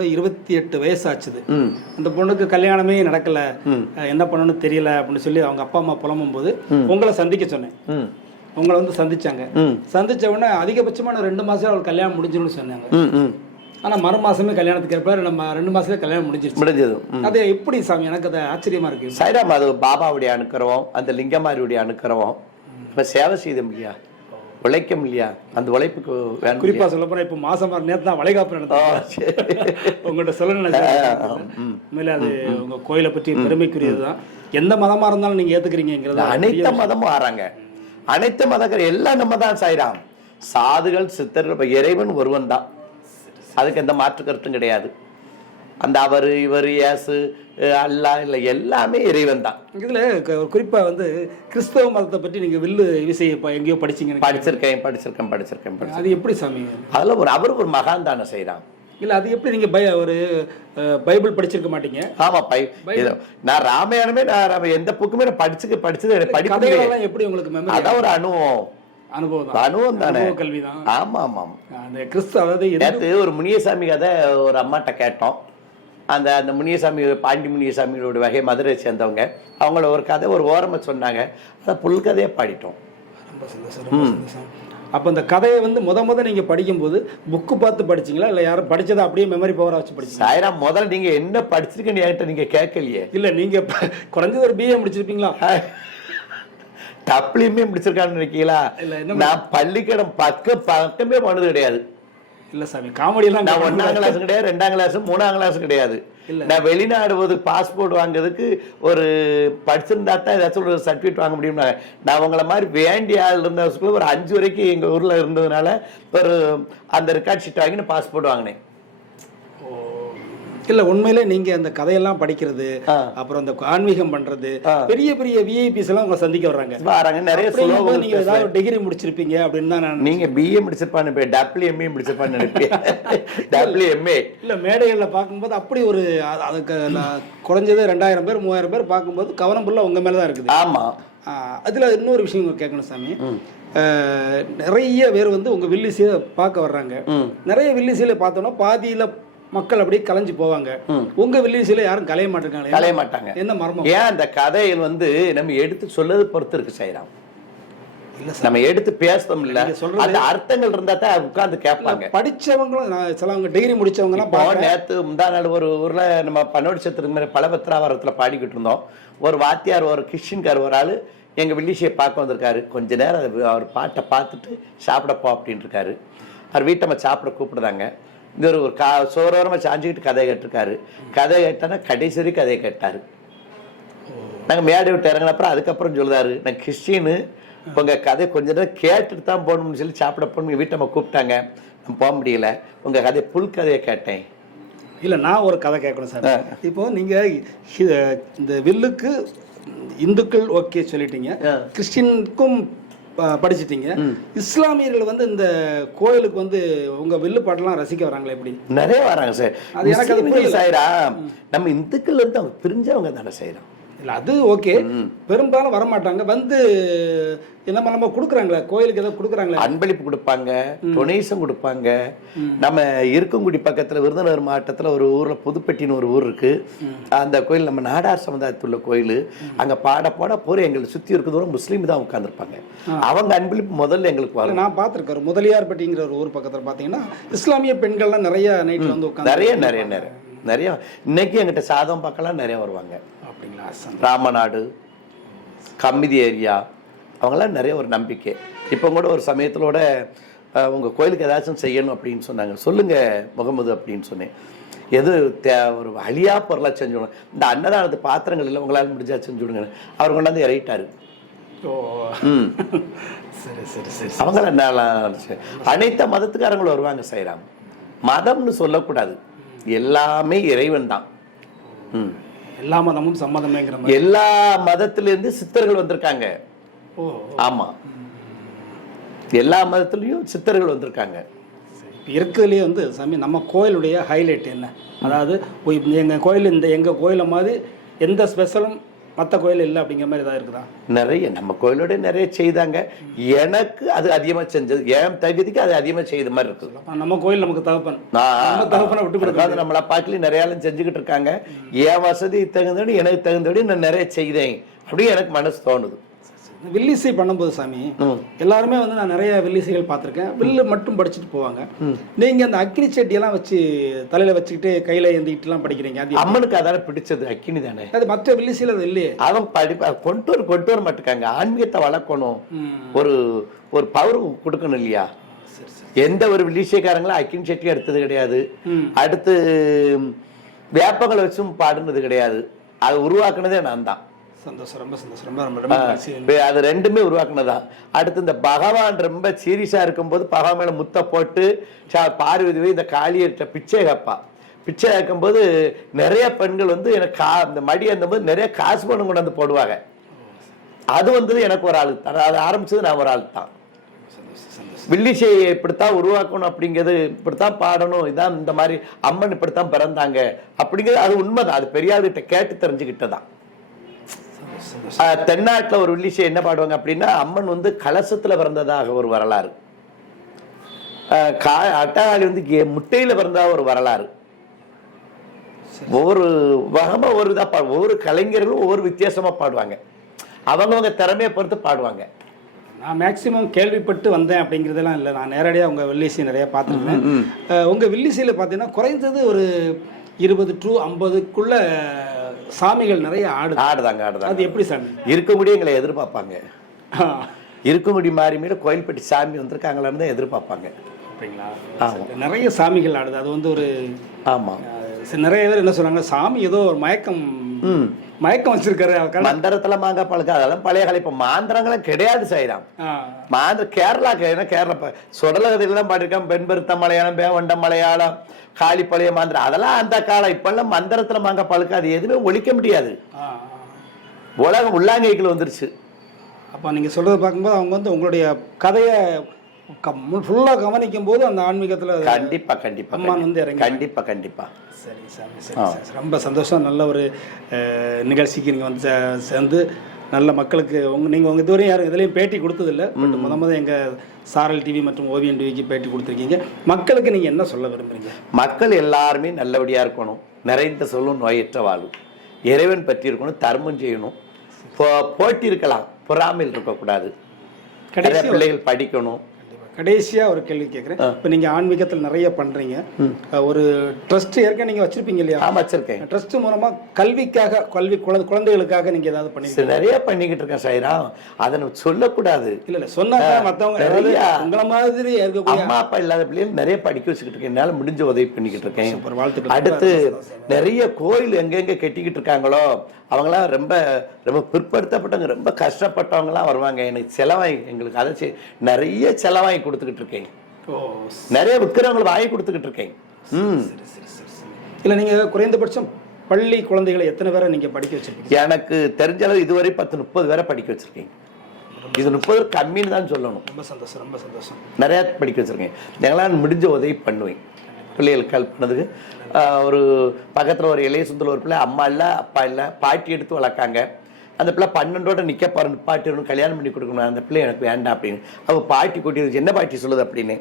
பொண்ணு இருபத்தி எட்டு வயசு ஆச்சுது அந்த பொண்ணுக்கு கல்யாணமே நடக்கல. என்ன பண்ணணும்னு தெரியல அப்படின்னு சொல்லி அவங்க அப்பா அம்மா புலம்பும் போது உங்களை சந்திக்க சொன்னேன். உங்களை வந்து சந்திச்சாங்க. சந்திச்ச உடனே அதிகபட்சமான ரெண்டு மாசம் அவள் கல்யாணம் முடிஞ்சிடும்னு சொன்னாங்க. ஆனா மறு மாசமே கல்யாணத்துக்கு ஏற்பாடு நம்ம ரெண்டு மாசத்துல கல்யாணம் முடிஞ்சிருச்சு. முடிஞ்சது. அது எப்படி சாமி? எனக்கு அது ஆச்சரியமா இருக்கு. சைராம் அது பாபாவுடைய அனுக்கிறவோம் அந்த லிங்கமாரியுடைய அனுக்கிறவோம் இப்போ சேவை செய்த இல்லையா உழைக்கும் இல்லையா? அந்த உழைப்புக்கு வேணும் குறிப்பா சொல்ல போனா இப்ப மாசம் நேத்து தான் வளைகாப்பு சரி. உங்கள்கிட்ட சொல்ல நினைச்சேன். உண்மையில அது உங்க கோயிலை பற்றி பெருமைக்குரியதுதான் எந்த மதமா இருந்தாலும் நீங்க ஏத்துக்கிறீங்கிறது அனைத்து மதமும் ஆறாங்க. அனைத்து மதங்கள் எல்லாம் நம்ம தான் சாய்ராம் சாதுகள் சித்தர்கள் இறைவன் ஒருவன் தான். அதுக்கு எந்த மாற்று கருத்தும் கிடையாது. அந்த அவர் இவர் இயேசு அஹ் அல்லாஹ் இல்லை எல்லாமே இறைவன் தான். இதுல க- குறிப்பா வந்து கிறிஸ்தவ மதத்தை பற்றி நீங்க வில்லு விசையை எங்கேயோ படிச்சீங்க படிச்சிருக்கேன் படிச்சிருக்கேன் படிச்சிருக்கேன் அது எப்படி சாமி? அதுல ஒரு அவர் ஒரு மகான் தானே செய்கிறான் இல்ல அது எப்படி நீங்க பை ஒரு பைபிள் படிச்சிருக்க மாட்டீங்க? ஆமா பை நான் ராமாயணமே நான் எந்த புக்குமே நான் படிச்சுக்க படிச்சது கதைகளெல்லாம் எப்படி உங்களுக்கு அதான் ஒரு அனுபவம். அனுபவம் தான். அனுபவம் தானே. கல்வி தான் ஆமா ஆமா ஆமா. அந்த கிறிஸ்து அதாவது ஒரு முனியசாமி கதை ஒரு அம்மாட்ட கேட்டோம். அந்த அந்த முனியசாமி பாண்டி முனியசாமியோட வகை மதுரை சேர்ந்தவங்க. அவங்கள ஒரு கதை ஒரு ஓரமாக சொன்னாங்க. அதை புல் கதையை பாடிட்டோம். ரொம்ப சந்தோஷம் அப்போ இந்த கதையை வந்து முத முத நீங்க படிக்கும்போது புக்கு பார்த்து படிச்சீங்களா? இல்லை யாரும் படிச்சதை அப்படியே மெமரி பவரா வச்சு படிச்சீங்களா? சாயரா முதல்ல நீங்க என்ன படிச்சிருக்கீங்கன்னு என்கிட்ட நீங்க கேட்கலையே. இல்ல நீங்க ப- குறைஞ்சது ஒரு பிஏ முடிச்சிருப்பீங்களா? டப்லையுமே முடிச்சிருக்கான்னு நினைக்கீங்களா இல்ல, என்ன நான் பள்ளிக்கூடம் பக்கம் பக்கமே பண்ணது கிடையாது. இல்ல சாமி காமெடி எல்லாம் நான் ஒன்னாம் கிளாஸ் கிடையாது ரெண்டாம் கிளாஸ் மூணாம் கிளாஸ் கிடையாது. நான் வெளிநாடு போது பாஸ்போர்ட் வாங்குறதுக்கு ஒரு படிச்சிருந்தா தான் ஏதாச்சும் ஒரு சர்டிஃபிகேட் வாங்க முடியும்னாங்க நான் உங்களை மாதிரி வேண்டிய ஆள் இருந்த ஸ்கூல்ல ஒரு அஞ்சு வரைக்கும் எங்க ஊர்ல இருந்ததுனால ஒரு அந்த ரெக்கார்ட் ஷீட் வாங்கி நான் பாஸ்போர்ட் வாங்கினேன். இல்ல உண்மையிலே நீங்க அந்த கதையெல்லாம் படிக்கிறது. அப்புறம் அந்த ஆன்மீகம் பண்றது. பெரிய பெரிய விஐபிஸ் எல்லாம் உங்களை சந்திக்க வர்றாங்க. வராங்க நிறைய நீங்க ஏதாவது டிகிரி முடிச்சிருப்பீங்க அப்படின்னு தான் நான் நீங்க பிஏ முடிச்சிருப்பான்னு போய் டபிள்யூ எம்ஏ முடிச்சிருப்பான்னு நினைப்பேன் டபிள்யூ எம்ஏ இல்ல மேடைகள்ல பார்க்கும்போது அப்படி ஒரு அதுக்கு குறைஞ்சது ரெண்டாயிரம் பேர் மூவாயிரம் பேர் பார்க்கும்போது கவனம் ஃபுல்லா உங்க மேல தான் இருக்குது. ஆமா. ஆ, அதுல இன்னொரு விஷயம் கேட்கணும் சாமி. நிறைய பேர் வந்து உங்க வில்லிசையை பார்க்க வர்றாங்க. நிறைய வில்லிசையில பார்த்தோம்னா பாதியில மக்கள் அப்படியே கலைஞ்சு போவாங்க. உங்க வில்லிசையில யாரும் கலைய மாட்டேங்காங்க கலைய மாட்டாங்க. என்ன மர்மம்? ஏன் அந்த கதைகள் வந்து நம்ம எடுத்து சொல்லது பொறுத்து இருக்கு இல்ல நம்ம எடுத்து பேசணும் இல்ல அந்த அர்த்தங்கள் இருந்தா தான் உட்கார்ந்து கேட்பாங்க. படிச்சவங்களும் சிலவங்க டிகிரி முடிச்சவங்க நேத்து முந்தா நாள் ஒரு ஊர்ல நம்ம பன்னோடி சத்திரத்து மாதிரி பலபத்ராவரத்துல பாடிக்கிட்டு இருந்தோம். ஒரு வாத்தியார் ஒரு கிறிஸ்டின்கார் ஒரு ஆளு எங்க வில்லிஷியை பார்க்க வந்திருக்காரு. கொஞ்ச நேரம் அவர் பாட்டை பார்த்துட்டு சாப்பிடப்போ அப்படின்னு இருக்காரு. அவர் வீட்டை நம்ம சாப்பிட கூப்பிடுறாங்க. இந்த ஒரு கா சோரோரமா சாஞ்சிக்கிட்டு கதை கேட்டிருக்காரு. கதை கேட்டானா கடைசி வரைக்கும் கதையை கேட்டாரு. நாங்கள் மேடை விட்டு இறங்கின அப்புறம் அதுக்கப்புறம் சொல்லுதாரு நான் கிறிஸ்டின்னு உங்க கதை கொஞ்ச நேரம் கேட்டுட்டு தான் போகணும்னு சொல்லி சாப்பிட போகணும் வீட்டை நம்ம கூப்பிட்டாங்க. நான் போக முடியல. உங்க கதை புல் கதையை கேட்டேன். இல்ல நான் ஒரு கதை கேட்கணும் சார். இப்போ நீங்க ஹி- இந்த வில்லுக்கு இந்துக்கள் ஓகே சொல்லிட்டீங்க. கிறிஸ்டினுக்கும் படிச்சிட்டீங்க. இஸ்லாமியர்கள் வந்து இந்த கோயிலுக்கு வந்து உங்க வில்லு பாட்டெல்லாம் ரசிக்க வராங்களே எப்படி? நிறைய வராங்க சார். அது எனக்கு அது. சாயிரா நம்ம இந்துக்கள் இருந்து அவங்க பிரிஞ்சவங்க தானே செய்யறோம் இல்ல அது ஓகே. பெரும்பாலும் வரமாட்டாங்க. வந்து என்ன நம்ம கொடுக்குறாங்களே கோயிலுக்கு ஏதோ கொடுக்குறாங்களே. அன்பளிப்பு கொடுப்பாங்க டொனேஷன் கொடுப்பாங்க. நம்ம இருக்கங்குடி பக்கத்துல விருதுநகர் மாவட்டத்துல ஒரு ஊர்ல புதுப்பட்டின்னு ஒரு ஊர் இருக்கு. அந்த கோயில் நம்ம நாடார் சமுதாயத்துள்ள கோயில். அங்க பாட பாட போற எங்களை சுத்தி இருக்க தூரம் முஸ்லீம் தான் உட்காந்துருப்பாங்க அவங்க அன்பளிப்பு முதல்ல எங்களுக்கு வரும் நான் பார்த்துருக்கேன். முதலியார்பட்டிங்கிற ஒரு ஊர் பக்கத்துல பார்த்தீங்கன்னா இஸ்லாமிய பெண்கள்லாம் நிறைய நைட்ல வந்து உட்காந்து நிறைய நிறைய நிறைய. நிறைய இன்னைக்கு எங்கிட்ட சாதம் பார்க்கலாம் நிறைய வருவாங்க. அப்படிங்களா. ராமநாடு கம்மிதி ஏரியா அவங்களாம் நிறைய ஒரு நம்பிக்கை. இப்போ கூட ஒரு சமயத்திலோட அஹ், உங்க கோயிலுக்கு ஏதாச்சும் செய்யணும் அப்படின்னு சொன்னாங்க. சொல்லுங்க முகமது அப்படின்னு சொன்னேன். எது தே ஒரு அழியா பொருளாக செஞ்சு விடுங்க இந்த அன்னதானத்து பாத்திரங்கள் இல்லை உங்களால் முடிஞ்சா செஞ்சு விடுங்க அவர் கொண்டாந்து ம். சரி சரி சரி அவங்கள. அனைத்து மதத்துக்காரங்களும் வருவாங்க செய்கிறாங்க மதம்னு சொல்லக்கூடாது. எல்லாமே இறைவன் தான். ம். எல்லா மதமும் சம்மதமேங்கிற மாதிரி. எல்லா மதத்திலிருந்து சித்தர்கள் வந்திருக்காங்க. ஓ ஆமா. எல்லா மதத்துலயும் சித்தர்கள் வந்திருக்காங்க. இப்போ இருக்கிறதுலே வந்து சாமி நம்ம கோயிலுடைய ஹைலைட் என்ன? அதாவது எங்கள் கோயில் இந்த எங்கள் கோயிலை மாதிரி எந்த ஸ்பெஷலும் மற்ற கோயில் இல்லை அப்படிங்கிற மாதிரி ஏதாவது இருக்குதா? நிறைய நம்ம கோயிலோட நிறைய செய்தாங்க. எனக்கு அது அதிகமா செஞ்சது என் தகுதிக்கு அது அதிகமா செய்த மாதிரி இருக்குது. நம்ம கோயில் நமக்கு தகப்பன். நான் நம்ம தகப்பனை விட்டு கொடுக்க அதுக்காக நம்மளை பார்க்கல நிறைய ஆளும் செஞ்சுக்கிட்டு இருக்காங்க. என் வசதி தகுந்தபடி எனக்கு தகுந்தபடி நான் நிறைய செய்தேன் அப்படி எனக்கு மனசு தோணுது. வில்லிசை பண்ணும்போது சாமி. எல்லாருமே வந்து நான் நிறைய வில்லிசைகள் பார்த்துருக்கேன். வில்லு மட்டும் படிச்சுட்டு போவாங்க. நீங்க அந்த அக்கினி செட்டியெல்லாம் வச்சு தலையில வச்சுக்கிட்டு கையில ஏந்திக்கிட்டுலாம் படிக்கிறீங்க? அது அம்மனுக்கு அதான பிடிச்சது அக்கினி தானே. அது மற்ற வில்லிசையில் அது இல்லையே. அவன் படிப்ப கொண்டு வர கொண்டு வர மாட்டேங்காங்க ஆன்மீகத்தை வளர்க்கணும். ஒரு ஒரு பவர் கொடுக்கணும் இல்லையா? எந்த ஒரு வில்லிசைக்காரங்களும் அக்கின் செட்டி எடுத்தது கிடையாது. அடுத்து வேப்பங்களை வச்சும் பாடுனது கிடையாது. அது உருவாக்குனதே நான் தான். சந்தோஷம் ரொம்ப சந்தோஷம் ரொம்ப ரொம்ப ரொம்ப மகிழ்ச்சி. இப்ப அது ரெண்டுமே உருவாக்குனதான் அடுத்து இந்த பகவான் ரொம்ப சீரியஸா இருக்கும்போது பகவான் மேல முத்த போட்டு பார்வதி இந்த காளியர்கிட்ட பிச்சை கேப்பா பிச்சை கேட்கும்போது நிறைய பெண்கள் வந்து எனக்கு கா இந்த மடி போது நிறைய காசு பணம் கொண்டு வந்து போடுவாங்க. அது வந்தது எனக்கு ஒரு ஆளு தான் அது ஆரம்பிச்சது நான் ஒரு ஆள் தான். வில்லிசையை இப்படித்தான் உருவாக்கணும் அப்படிங்கிறது இப்படித்தான் பாடணும் இதான் இந்த மாதிரி அம்மன் இப்படித்தான் பிறந்தாங்க அப்படிங்கிறது அது உண்மைதான். அது பெரியார்கிட்ட கேட்டு தெரிஞ்சுக்கிட்டதான். தென்னாட்டுல ஒரு வில்லிசை என்ன பாடுவாங்க அப்படின்னா அம்மன் வந்து கலசத்துல பிறந்ததாக ஒரு வரலாறு. கா அட்டகாளி வந்து முட்டையில பிறந்தா ஒரு வரலாறு. ஒவ்வொரு வகமா ஒரு இதா பா ஒவ்வொரு கலைஞர்களும் ஒவ்வொரு வித்தியாசமா பாடுவாங்க. அவங்கவங்க திறமையை பொறுத்து பாடுவாங்க. நான் மேக்சிமம் கேள்விப்பட்டு வந்தேன் அப்படிங்கிறதெல்லாம் இல்லை. நான் நேரடியாக உங்கள் வில்லிசை நிறைய பார்த்துருக்கேன். உங்கள் வில்லிசையில் பார்த்தீங்கன்னா குறைந்தது ஒரு இருபது டு ஐம்பதுக்குள்ள சாமிகள் நிறைய ஆடுது ஆடுதாங்க ஆடுதாங்க. அது எப்படி சாமி? இருக்க முடியும் எங்களை எதிர்பார்ப்பாங்க. இருக்குமுடி மாறி மீட கோயில்பட்டி சாமி வந்திருக்காங்களான்னு தான் எதிர்பார்ப்பாங்க. அப்படிங்களா? நிறைய சாமிகள் ஆடுது. அது வந்து ஒரு ஆமா. அஹ், சரி, நிறைய பேர் என்ன சொல்றாங்க சாமி ஏதோ ஒரு மயக்கம் மயக்கம் வச்சிருக்காரு மந்திரத்துல மாங்காய் பழக்கம் அதெல்லாம் பழைய காலம். இப்ப மாந்திரங்களும் கிடையாது ஆ, மாந்திர கேரளா ஏன்னா கேரளா இப்ப சுடலகதில தான் பாடிருக்கேன் பெண் பெருத்த மலையாளம் பேவண்ட மலையாளம் காளி பழைய மாந்திரம். அதெல்லாம் அந்த காலம். இப்பெல்லாம் மந்திரத்துல மாங்காய் பழக்கம் அது எதுவுமே ஒழிக்க முடியாது. உலகம் உள்ளாங்கைக்குள்ள வந்துருச்சு. அப்போ நீங்கள் சொல்கிறத பார்க்கும்போது அவங்க வந்து உங்களுடைய கதையை ஃபுல்லாக கவனிக்கும் போது அந்த ஆன்மீகத்தில் கண்டிப்பா கண்டிப்பா அம்மான் வந்து இறங்கி கண்டிப்பா கண்டிப்பா. சரி சாமி சரி. ரொம்ப சந்தோஷம். நல்ல ஒரு நிகழ்ச்சிக்கு நீங்கள் வந்து சேர்ந்து நல்ல மக்களுக்கு உங்க நீங்கள் உங்கள் இதுவரையும் யாரும் இதுலேயும் பேட்டி கொடுத்ததில்ல. பட் முத முத எங்கள் சாரல் டிவி மற்றும் ஓவியன் டிவிக்கு பேட்டி கொடுத்துருக்கீங்க. மக்களுக்கு நீங்கள் என்ன சொல்ல விரும்புறீங்க? மக்கள் எல்லாருமே நல்லபடியா இருக்கணும். நிறைந்த சொல்லும் நோயற்ற வாழும் இறைவன் பற்றி இருக்கணும் தர்மம் செய்யணும். போ- போட்டி இருக்கலாம் பொறாமையில் இருக்கக்கூடாது. கடைசி பிள்ளைகள் படிக்கணும். கடைசியாக ஒரு கேள்வி கேட்குறேன் இப்போ நீங்கள் ஆன்மீகத்தில் நிறைய பண்ணுறீங்க ஒரு ட்ரஸ்ட் ஏற்கனவே நீங்கள் வச்சுருப்பீங்க இல்லையா? ஆமா வச்சிருக்கேன். ட்ரஸ்ட் மூலமாக கல்விக்காக கல்வி குழந்தை குழந்தைகளுக்காக நீங்கள் ஏதாவது பண்ணி சரி, நிறைய பண்ணிக்கிட்டு இருக்கேன் சைராம் அதை சொல்லக்கூடாது. இல்ல இல்ல சொன்னாங்க மத்தவங்க நிறைய. உங்கள மாதிரி அம்மா அப்பா இல்லாத பிள்ளைகள் நிறைய படிக்க வச்சுக்கிட்டு இருக்கேன். என்னால முடிஞ்ச உதவி பண்ணிக்கிட்டு இருக்கேன். வாழ்த்துக்கள். அடுத்து நிறைய கோயில் எங்கெங்க கட்டிக்கிட்டு இருக்காங்களோ அவங்களாம் ரொம்ப ரொம்ப பிற்படுத்தப்பட்டவங்க ரொம்ப கஷ்டப்பட்டவங்கலாம் வருவாங்க. எனக்கு செலவாகி எங்களுக்கு அதை நிறைய செலவாகி கொடுத்துக்கிட்டு இருக்கேன். நிறைய விற்கிறவங்களுக்கு வாங்கி கொடுத்துக்கிட்டு இருக்கேன். ம். இல்ல நீங்க குறைந்தபட்சம் பள்ளி குழந்தைகளை எத்தனை பேரை நீங்க படிக்க வச்சிருக்கீங்க? எனக்கு தெரிஞ்ச அளவு இதுவரை பத்து முப்பது பேரை படிக்க வச்சிருக்கேன். இது முப்பது கம்மின்னு தான் சொல்லணும். ரொம்ப சந்தோஷம் ரொம்ப சந்தோஷம். நிறையா படிக்க வச்சிருக்கேன். எங்களால் முடிஞ்ச உதவி பண்ணுவேன். பிள்ளைகளுக்கு ஹெல்ப் பண்ணதுக்கு. ஒரு பக்கத்தில் ஒரு இளைய சுந்தர ஒரு பிள்ளை அம்மா இல்லை அப்பா இல்லை பாட்டி எடுத்து வளர்க்காங்க. அந்த பிள்ளை பன்னெண்டோட நிற்க பாருங்க பாட்டி ஒன்று கல்யாணம் பண்ணி கொடுக்கணும். அந்த பிள்ளை எனக்கு வேண்டாம் அப்படின்னு. அவள் பாட்டி கூட்டி என்ன பாட்டி சொல்லுது? அப்படின்னு.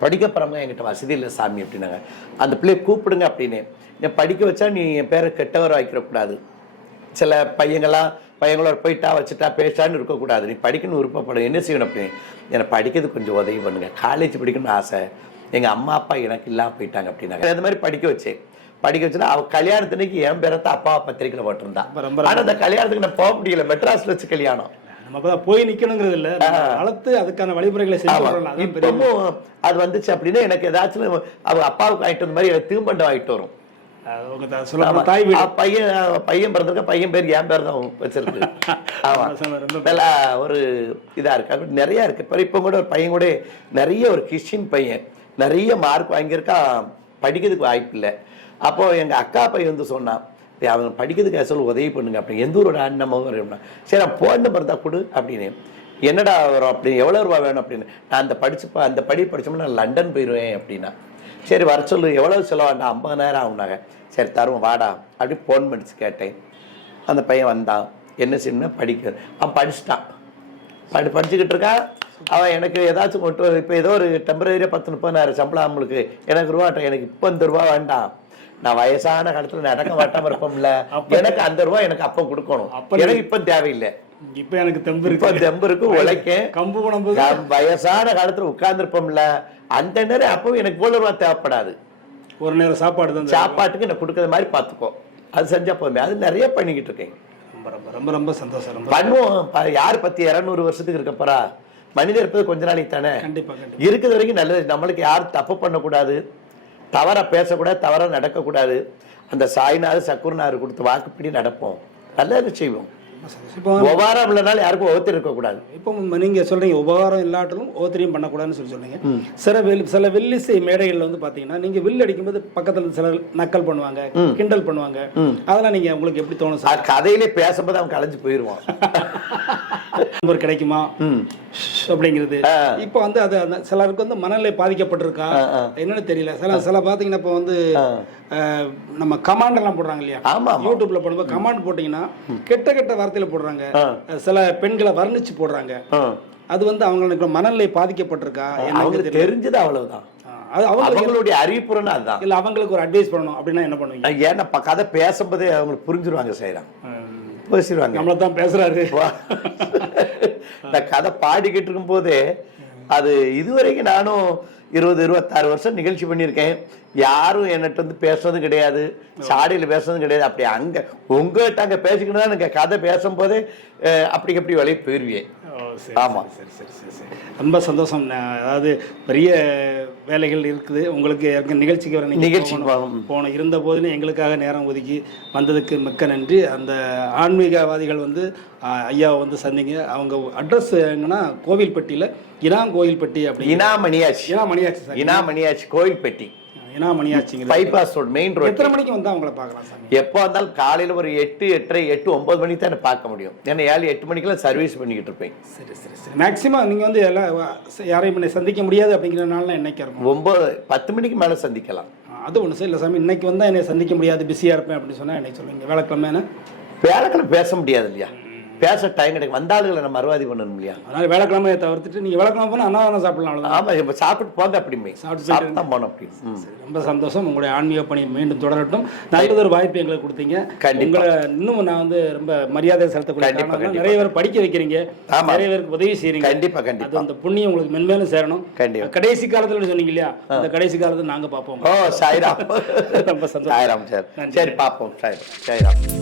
படிக்க போகிறவங்க என்கிட்ட வசதி இல்லை சாமி அப்படின்னாங்க. அந்த பிள்ளையை கூப்பிடுங்க அப்படின்னு. என் படிக்க வச்சா நீ என் பேரை கெட்டவரை வைக்கிறக்கூடாது சில பையங்களாம் பையங்களோட போயிட்டா வச்சுட்டா பேசான்னு இருக்கக்கூடாது. நீ படிக்கணும் விருப்பப்படும் என்ன செய்யணும் அப்படின்னு. எனக்கு படிக்கிறது கொஞ்சம் உதவி பண்ணுங்க. காலேஜ் படிக்கணும்னு ஆசை. எங்கள் அம்மா அப்பா எனக்கு இல்லாமல் போயிட்டாங்க அப்படின்னாங்க. அந்த மாதிரி படிக்க வச்சேன். படிக்க வச்சுன்னா அவள் கல்யாணத்துக்கு என் பேரத்தை அப்பாவை பத்திரிக்கையில் போட்டிருந்தா. ஆனால் அந்த கல்யாணத்துக்கு நான் போக முடியல. மெட்ராஸில் வச்சு கல்யாணம். நம்ம போய் நிக்கணுங்கிறது இல்ல. வளர்த்து அதுக்கான வழிமுறைகளை இப்பவும் அது வந்துச்சு அப்படின்னா எனக்கு ஏதாச்சும் அவ அப்பாவுக்கு வாங்கிட்டு வந்த மாதிரி எனக்கு திரும்பண்டம் வாங்கிட்டு வரும். பையன் பையன் பிறந்திருக்க பையன் பேர் என் பேர் தான் வச்சிருக்கு. ஆமா. நல்லா ஒரு இதா இருக்கு. அப்படி நிறைய இருக்கு. இப்போ இப்போ கூட ஒரு பையன் கூட நிறைய ஒரு கிறிஸ்டின் பையன் நிறைய மார்க் வாங்கியிருக்கான் படிக்கிறதுக்கு வாய்ப்பு இல்லை. அப்போது எங்கள் அக்கா பையன் வந்து சொன்னான் அவங்க அவன் படிக்கிறதுக்கு அசல் உதவி பண்ணுங்க அப்படின்னு எந்த ஊரோட அண்ணன் வரும் சரி நான் போன் நம்பர் தான் கொடு அப்படின்னு. என்னடா வரும்? அப்படி. எவ்வளோ ரூபா வேணும்? அப்படின்னு. நான் அந்த படிச்சுப்பா அந்த படி படிச்சோம்னா நான் லண்டன் போயிடுவேன் அப்படின்னா. சரி வர சொல்லு எவ்வளோ செலவாண்டா ஐம்பதாயிரம் ஆகுனாங்க சரி தருவோம் வாடா அப்படி ஃபோன் பண்ணிச்சு கேட்டேன். அந்த பையன் வந்தான். என்ன செய்யணும்னா படிக்க அவன் படிச்சுட்டான். படி படிச்சுக்கிட்டு இருக்கான் அவன் எனக்கு ஏதாச்சும் கொண்டு இப்போ ஏதோ ஒரு டெம்பரரியாக பத்து முப்பதாயிரம் சம்பளம் அவங்களுக்கு எனக்கு ரூபாட்ட எனக்கு இப்போ இந்த ரூபா வேண்டாம். நான் வயசான காலத்துல நடக்க மாட்டாம இருப்போம்ல. எனக்கு அந்த ரூபா எனக்கு அப்போ கொடுக்கணும். எனக்கு இப்போ தேவையில்லை. இப்போ எனக்கு தெம்பு இருக்கு. தெம்பருக்கு உழைக்கேன். கம்பு குணம்பு நான் வயசான காலத்துல உட்கார்ந்துருப்போம்ல. அந்த நேரம் அப்பவும் எனக்கு இவ்வளவு ரூபா தேவைப்படாது. ஒரு நேரம் சாப்பாடு தான் சாப்பாட்டுக்கு நான் கொடுக்கற மாதிரி பார்த்துக்கோ. அது செஞ்சா போதுமே. அது நிறைய பண்ணிக்கிட்டு இருக்கேன். ரொம்ப ரொம்ப ரொம்ப ரொம்ப சந்தோஷம் பண்ணுவோம். யார் பத்தி இருநூறு வருஷத்துக்கு இருக்க போறா? மனிதர் இருப்பது கொஞ்ச நாளைக்கு தானே இருக்கிற வரைக்கும் நல்லது. நம்மளுக்கு யாரும் தப்பு பண்ணக்கூடாது. தவறா பேசக்கூடாது தவறா நடக்கக்கூடாது. அந்த சாய்நாறு சக்குருநாறு கொடுத்த வாக்குப்படி நடப்போம். நல்லது செய்வோம். இப்போ ஒவ்வாரம் இல்லைனாலும் யாருக்கும் ஒவ்வொருத்தர் இருக்கக்கூடாது. இப்போ நீங்க சொல்றீங்க உபகாரம் இல்லாட்டலும் ஒவ்வொருத்தரையும் பண்ணக்கூடாதுன்னு சொல்லி சொன்னீங்க. சில வெல் சில வெள்ளிசை மேடைகள்ல வந்து பாத்தீங்கன்னா நீங்க வில் அடிக்கும்போது பக்கத்துல சில நக்கல் பண்ணுவாங்க கிண்டல் பண்ணுவாங்க. அதெல்லாம் நீங்க உங்களுக்கு எப்படி தோணும் சார்? கதையிலே பேசும்போது அவன் கலைஞ்சு போயிடுவான் நம்பர் கிடைக்குமா? அப்படிங்கிறது. இப்போ வந்து அது சிலருக்கு வந்து மனநிலை பாதிக்கப்பட்டிருக்கா? என்னன்னு தெரியல. சில சில பாத்தீங்கன்னா இப்போ வந்து நம்ம கமாண்ட் எல்லாம் போடுறாங்க இல்லையா? யூடியூப்ல போடும்போது கமாண்ட் போட்டீங்கன்னா கெட்ட கெட்ட வார்த்தையில போடுறாங்க. சில பெண்களை வர்ணிச்சு போடுறாங்க. அது வந்து அவங்களுக்கு மனநிலை பாதிக்கப்பட்டிருக்கா? அவங்களுக்கு தெரிஞ்சது அவ்வளவுதான். அவங்களுடைய அறிவிப்புறன்னு அதுதான். இல்ல அவங்களுக்கு ஒரு அட்வைஸ் பண்ணணும் அப்படின்னா என்ன பண்ணுவீங்க? ஏன்னா கதை பேசும்போதே அவங்களுக்கு புரிஞ்சிருவாங்க செய்யறாங்க பேசிடுவாங்க. நம்மள தான் பேசுறாரு இந்த கதை பாடிக்கிட்டு இருக்கும்போதே அது இதுவரைக்கும் நானும் இருபது இருபத்தாறு வருஷம் நிகழ்ச்சி பண்ணியிருக்கேன். யாரும் என்கிட்ட வந்து பேசுறதும் கிடையாது. சாடியில் பேசுறதும் கிடையாது. அப்படி அங்க உங்ககிட்ட அங்க பேசிக்கிட்டு தான் எனக்கு கதை பேசும்போதே அப்படி அப்படி வெளியே போயிருவியே ஓ, சரி, ஆமா. சரி சரி சரி ரொம்ப சந்தோஷம். அதாவது பெரிய வேலைகள் இருக்குது. உங்களுக்கு ஏற்கனவே நிகழ்ச்சிக்கு வர. போகணும். போன இருந்த போதிலும் எங்களுக்காக நேரம் ஒதுக்கி வந்ததுக்கு மிக்க நன்றி. அந்த ஆன்மீகவாதிகள் வந்து ஐயாவை வந்து சந்திங்க. அவங்க அட்ரஸ் எங்கன்னா கோவில்பட்டியில் இனா கோவில்பட்டி அப்படி இனா மணியாச்சி இனா மணியாச்சு சார் இனா மணியாச்சி கோயில்பட்டி இனா மணியாச்சுங்கிறது பைபாஸ் ரோட் மெயின் ரோட் எத்தனை மணிக்கு வந்து அவங்கள பார்க்கலாம் சாமி? எப்போ வந்தாலும் காலையில ஒரு எட்டு எட்டரை எட்டு ஒன்பது மணிக்கு தான் என்ன பார்க்க முடியும். ஏன்னா ஏழு எட்டு மணிக்கெல்லாம் சர்வீஸ் பண்ணிக்கிட்டு இருப்பேன். சரி சரி சரி. மேக்ஸிமம் நீங்கள் வந்து எல்லாம் யாரையும் என்னை சந்திக்க முடியாது அப்படிங்கிறனால என்னைக்கு ஒன்பது பத்து மணிக்கு மேல சந்திக்கலாம். அது ஒன்று சார். இல்லை சாமி இன்னைக்கு வந்தால் என்னை சந்திக்க முடியாது பிஸியாக இருப்பேன் அப்படின்னு சொன்னால் என்னை சொல்லுங்க வேலைக்கிழமைன்னு? வேலைக்கிழமை பேச முடியாது இல்லையா? பேச டைம் கிடைக்கும். வந்தாளுகளை நம்ம மறுவாதி பண்ணணும் இல்லையா? அதனால் வேலைக்கிழமையை தவிர்த்துட்டு நீங்கள் வேலைக்கிழமை போனால் அன்னதானம் சாப்பிடலாம் அவ்வளோதான் ஆமா இப்ப சாப்பிட்டு போங்க அப்படிமே. சாப்பிட்டு தான் போனோம் அப்படி. ரொம்ப சந்தோஷம். உங்களுடைய ஆன்மீக பணி மீண்டும் தொடரட்டும். நல்லதொரு வாய்ப்பு எங்களுக்கு கொடுத்தீங்க. உங்களை இன்னும் நான் வந்து ரொம்ப மரியாதை செலுத்தக்கூடிய. நிறைய பேர் படிக்க வைக்கிறீங்க. நிறைய பேருக்கு உதவி செய்றீங்க. கண்டிப்பா அது கண்டிப்பா அந்த புண்ணியம் உங்களுக்கு மென்மேலும் சேரணும். கண்டிப்பா. கடைசி காலத்துல சொன்னீங்க இல்லையா? அந்த கடைசி காலத்துல நாங்க பார்ப்போம். ஓ சாய்ராம். ரொம்ப சந்தோஷம். சாய்ராம் சார். சரி பார்ப்போம். சாய்ராம். சாய்ராம்.